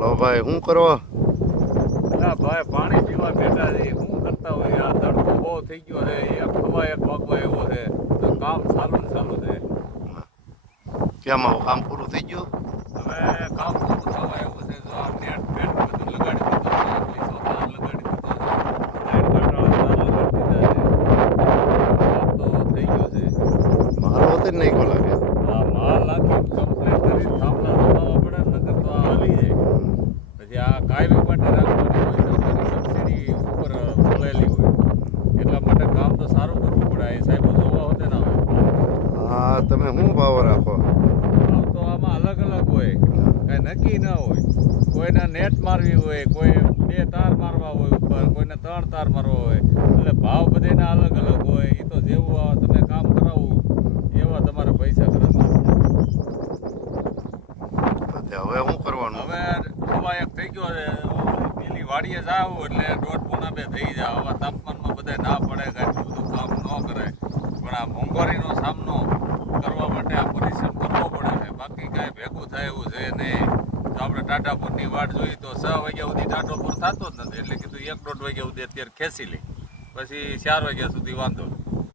Hello ભાઈ, શું કરો? ના ભાઈ, પાણી પીવા બેઠા છે. શું કરતા હોય? આ તડકો બહુ થઈ ગયો છે. હવા એક વાગવા એવો છે તો કામ ચાલુ ને ચાલુ છે. કેમ આવું કામ પૂરું થઈ ગયું? હવે કામ પૂરું થવા એવું છે. જો આ નેટ બેટ બધું લગાડી દીધું છે. લીસો તાર લગાડી દીધો છે. લાઈટ કાંટાળા તાર લગાડી દીધા છે. કામ તો થઈ ગયું છે. મારો હોતે જ નહીં કો લાગે. આ માલ નાખી કમ્પ્લીટ કરી થાંભલા લગાવવા પડે નકર તો આ હલી જાય. પછી આ કાયમી માટે રાખવાની હોય. સરકારી સબસિડી ઉપર બોલાયેલી હોય એટલા માટે કામ તો સારું કરવું પડે. એ સાહેબો જોવા હોતે ના હોય. હા, તમે શું ભાવ રાખો? આમ તો આમાં અલગ અલગ હોય, કઈ નક્કી ના હોય. કોઈને નેટ મારવી હોય, કોઈ 2 તાર મારવા હોય ઉપર, કોઈને 3 તાર મારવા હોય. એટલે ભાવ બધાના અલગ અલગ હોય. એ તો જેવું તમે કામ કરાવું એવા તમારે પૈસા કરશે. હવે શું કરવાનું? હવે હવા એક થઈ ગયો છે. પેલી વાડીએ જાવ એટલે 1.5-2 થઈ જાય. આવા તાપમાનમાં બધા ના પડે કે આટલું બધું કામ ન કરાય. પણ આ મોંઘવારીનો સામનો કરવા માટે આ પરિશ્રમ કરવો પડે છે. બાકી કાંઈ ભેગું થાય એવું છે નહીં. તો આપણે ટાટાપુરની વાટ જોઈએ તો 6 વાગ્યા સુધી ટાટાપુર થતો જ નથી. એટલે કીધું 1-1.5 વાગ્યા સુધી અત્યારે ખેંચી લઈ, પછી 4 વાગ્યા સુધી વાંધો નહીં.